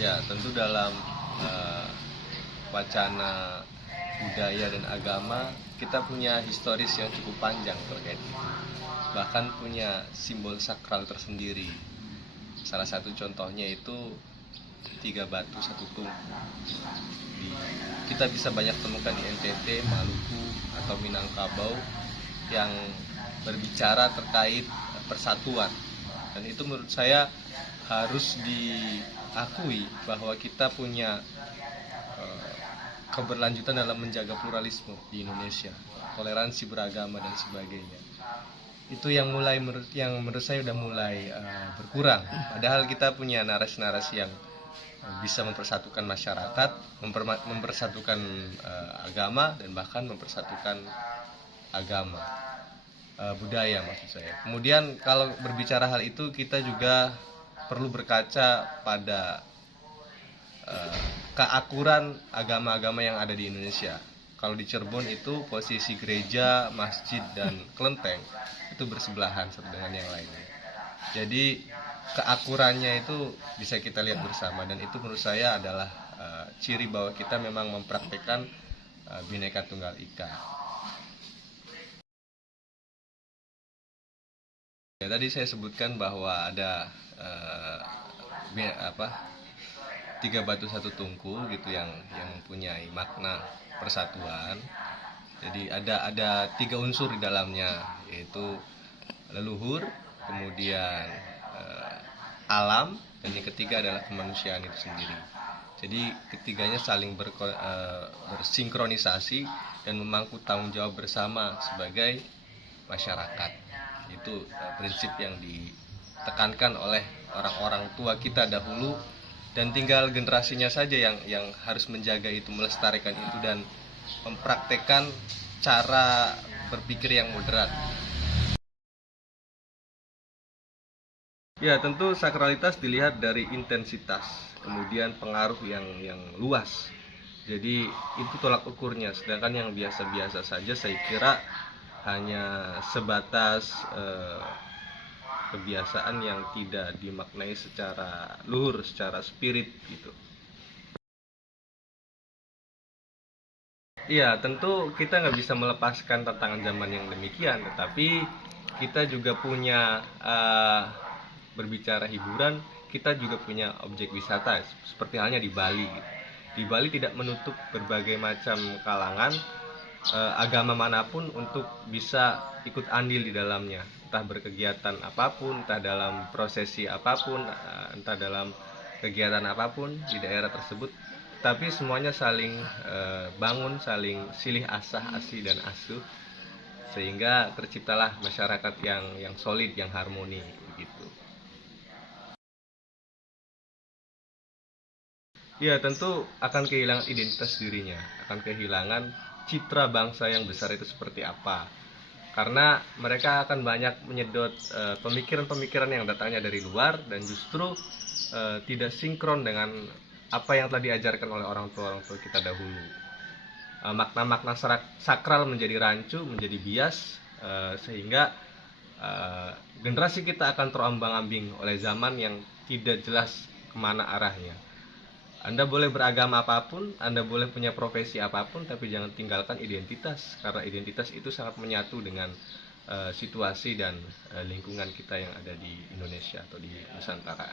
Ya, tentu dalam eh, wacana budaya dan agama kita punya historis yang cukup panjang terkait itu. Bahkan punya simbol sakral tersendiri. Salah satu contohnya itu tiga batu satu tungku. Kita bisa banyak temukan di NTT, Maluku, atau Minangkabau yang berbicara terkait persatuan. Dan itu menurut saya harus diakui bahwa kita punya keberlanjutan dalam menjaga pluralisme di Indonesia, toleransi beragama dan sebagainya. Itu yang menurut saya udah mulai berkurang. Padahal kita punya narasi-narasi yang bisa mempersatukan masyarakat, mempersatukan agama, dan bahkan mempersatukan agama, budaya maksud saya. Kemudian kalau berbicara hal itu, kita juga perlu berkaca pada keakuran agama-agama yang ada di Indonesia. Kalau di Cirebon itu posisi gereja, masjid, dan kelenteng itu bersebelahan satu dengan yang lainnya. Jadi keakurannya itu bisa kita lihat bersama, dan itu menurut saya adalah ciri bahwa kita memang mempraktikkan Bhinneka Tunggal Ika. Ya, tadi saya sebutkan bahwa ada tiga batu satu tungku gitu yang mempunyai makna persatuan. Jadi ada tiga unsur di dalamnya, yaitu leluhur, kemudian alam, dan yang ketiga adalah kemanusiaan itu sendiri. Jadi ketiganya saling bersinkronisasi dan memangku tanggung jawab bersama sebagai masyarakat. Itu prinsip yang ditekankan oleh orang-orang tua kita dahulu, dan tinggal generasinya saja yang harus menjaga itu, melestarikan itu, dan mempraktekkan cara berpikir yang moderat. Ya, tentu sakralitas dilihat dari intensitas, kemudian pengaruh yang luas. Jadi itu tolak ukurnya. Sedangkan yang biasa-biasa saja saya kira hanya sebatas kebiasaan yang tidak dimaknai secara luhur, secara spirit gitu. Iya, tentu kita nggak bisa melepaskan tantangan zaman yang demikian, tetapi kita juga punya berbicara hiburan, kita juga punya objek wisata seperti halnya di Bali. Di Bali tidak menutup berbagai macam kalangan, agama manapun untuk bisa ikut andil di dalamnya, entah berkegiatan apapun, entah dalam prosesi apapun, entah dalam kegiatan apapun di daerah tersebut, tapi semuanya saling bangun, saling silih asah, asih dan asuh, sehingga terciptalah masyarakat yang solid, yang harmoni begitu. Ya, tentu akan kehilangan identitas dirinya, akan kehilangan citra bangsa yang besar itu seperti apa. Karena mereka akan banyak menyedot pemikiran-pemikiran yang datangnya dari luar, dan justru tidak sinkron dengan apa yang telah diajarkan oleh orang tua kita dahulu. Makna-makna sakral menjadi rancu, menjadi bias, sehingga generasi kita akan terombang-ambing oleh zaman yang tidak jelas kemana arahnya. Anda boleh beragama apapun, Anda boleh punya profesi apapun, tapi jangan tinggalkan identitas, karena identitas itu sangat menyatu dengan situasi dan lingkungan kita yang ada di Indonesia atau di Nusantara.